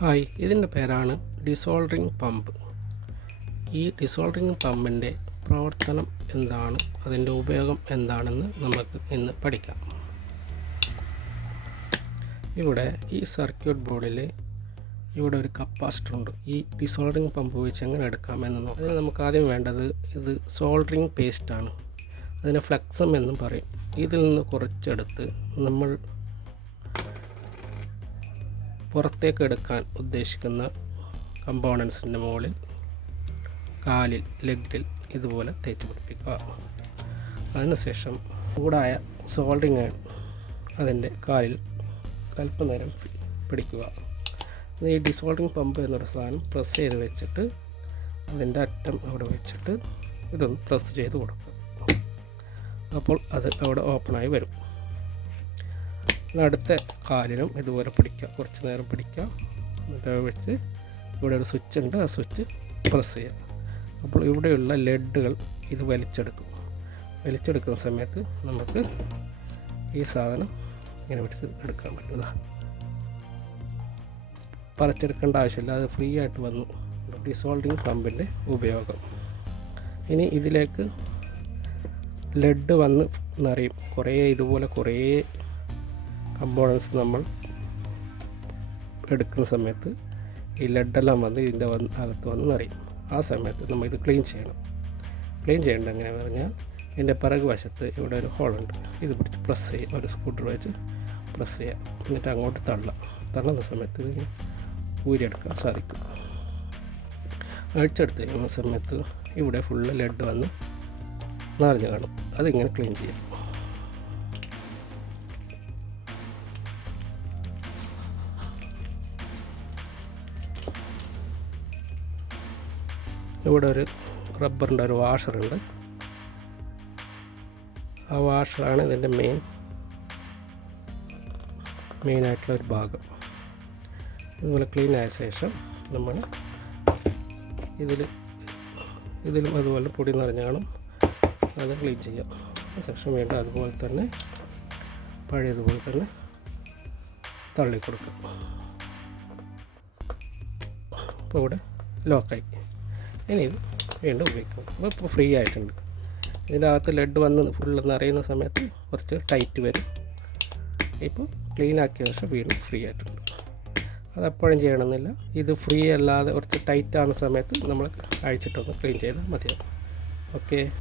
Hi, ഇതിൻ്റെ പേരാണ് desoldering pump. ഈ ഡിസോൾഡറിങ് പമ്പിൻ്റെ പ്രവർത്തനം എന്താണ്, അതിൻ്റെ ഉപയോഗം എന്താണെന്ന് നമുക്ക് ഇന്ന് പഠിക്കാം. ഇവിടെ ഈ സർക്യൂട്ട് ബോർഡിൽ ഇവിടെ ഒരു കപ്പാസിറ്റർ ഉണ്ട്. ഈ ഡിസോൾഡറിങ് പമ്പ് വെച്ച് എങ്ങനെ എടുക്കാമെന്ന് നോക്കാം. അതിന് നമുക്ക് ആദ്യം വേണ്ടത് ഇത് സോൾഡറിങ് പേസ്റ്റാണ്. അതിനെ ഫ്ലക്സം എന്നും പറയും. ഇതിൽ നിന്ന് കുറച്ചെടുത്ത് നമ്മൾ പുറത്തേക്ക് എടുക്കാൻ ഉദ്ദേശിക്കുന്ന കമ്പോണൻസിൻ്റെ മുകളിൽ, കാലിൽ, ലെഗിൽ ഇതുപോലെ തേച്ച് പിടിപ്പിക്കുക. അതിനുശേഷം ചൂടായ സോൾഡറിങ് അതിൻ്റെ കാലിൽ അല്പനേരം പിടിക്കുക. ഈ ഡിസോൾഡറിങ് പമ്പ് എന്നൊരു സാധനം പ്രസ് ചെയ്ത് വെച്ചിട്ട് അതിൻ്റെ അറ്റം അവിടെ വെച്ചിട്ട് ഇതൊന്ന് പ്രസ് ചെയ്ത് കൊടുക്കുക. അപ്പോൾ അത് അവിടെ ഓപ്പണായി വരും. അടുത്ത കാലിനും ഇതുപോലെ പിടിക്കുക, കുറച്ച് നേരം പിടിക്കുക. എന്നിട്ട് വെച്ച് ഇവിടെ ഒരു സ്വിച്ച് ഉണ്ട്, ആ സ്വിച്ച് പ്രസ് ചെയ്യുക. അപ്പോൾ ഇവിടെയുള്ള ലെഡുകൾ ഇത് വലിച്ചെടുക്കുന്ന സമയത്ത് നമുക്ക് ഈ സാധനം ഇങ്ങനെ പിടിച്ച് എടുക്കാൻ പറ്റും. പറിച്ചെടുക്കേണ്ട ആവശ്യമില്ല, അത് ഫ്രീ ആയിട്ട് വന്നു. ഡിസോൾഡറിങ് പമ്പിൻ്റെ ഉപയോഗം. ഇനി ഇതിലേക്ക് ലെഡ് വന്ന് നിറയും. ഇതുപോലെ കുറേ കമ്പോണൻസ് നമ്മൾ എടുക്കുന്ന സമയത്ത് ഈ ലെഡെല്ലാം വന്ന് ഇതിൻ്റെ അകത്ത് വന്ന് നിറയും. ആ സമയത്ത് നമ്മൾ ഇത് ക്ലീൻ ചെയ്യണം. ക്ലീൻ ചെയ്യേണ്ടത് എങ്ങനെയാണെന്ന് പറഞ്ഞാൽ, ഇതിൻ്റെ പിറകു വശത്ത് ഇവിടെ ഒരു ഹോളുണ്ട്. ഇത് പിടിച്ച് പ്രസ് ചെയ്യുക, ഒരു സ്ക്രൂ ഡ്രൈവർ വെച്ച് പ്രസ് ചെയ്യുക. എന്നിട്ട് അങ്ങോട്ട് തള്ളുന്ന സമയത്ത് ഇതിന് ഊരിയെടുക്കാൻ സാധിക്കും. അഴിച്ചെടുത്ത് കഴിയുന്ന സമയത്ത് ഇവിടെ ഫുള്ള് ലെഡ് വന്ന് നിറഞ്ഞു കാണും. അതിങ്ങനെ ക്ലീൻ ചെയ്യാം. ഇവിടെ ഒരു റബ്ബറിൻ്റെ ഒരു വാഷറുണ്ട്. ആ വാഷറാണ് ഇതിൻ്റെ മെയിനായിട്ടുള്ള ഒരു ഭാഗം. ഇതുപോലെ ക്ലീൻ ആയ ശേഷം നമ്മൾ ഇതിലും അതുപോലെ പൊടി നിറഞ്ഞ് കാണും. അത് ക്ലീൻ ചെയ്യാം. ശേഷം വീണ്ടും അതുപോലെ തന്നെ പഴയതുപോലെ തന്നെ തള്ളി കൊടുക്കും. അപ്പോൾ ഇവിടെ ലോക്കായി. ഇനി ഇത് വീണ്ടും ഉപയോഗിക്കും. അപ്പോൾ ഇപ്പോൾ ഫ്രീ ആയിട്ടുണ്ട്. ഇതിൻ്റെ അകത്ത് ലെഡ് വന്ന് ഫുള്ള് നിറയുന്ന സമയത്ത് കുറച്ച് ടൈറ്റ് വരും. ഇപ്പോൾ ക്ലീൻ ആക്കിയ ശേഷം വീണ്ടും ഫ്രീ ആയിട്ടുണ്ട്. അതെപ്പോഴും ചെയ്യണമെന്നില്ല. ഇത് ഫ്രീ അല്ലാതെ കുറച്ച് ടൈറ്റ് ആകുന്ന സമയത്ത് നമ്മൾ അഴിച്ചിട്ടൊന്ന് ക്ലീൻ ചെയ്താൽ മതിയാവും. ഓക്കെ.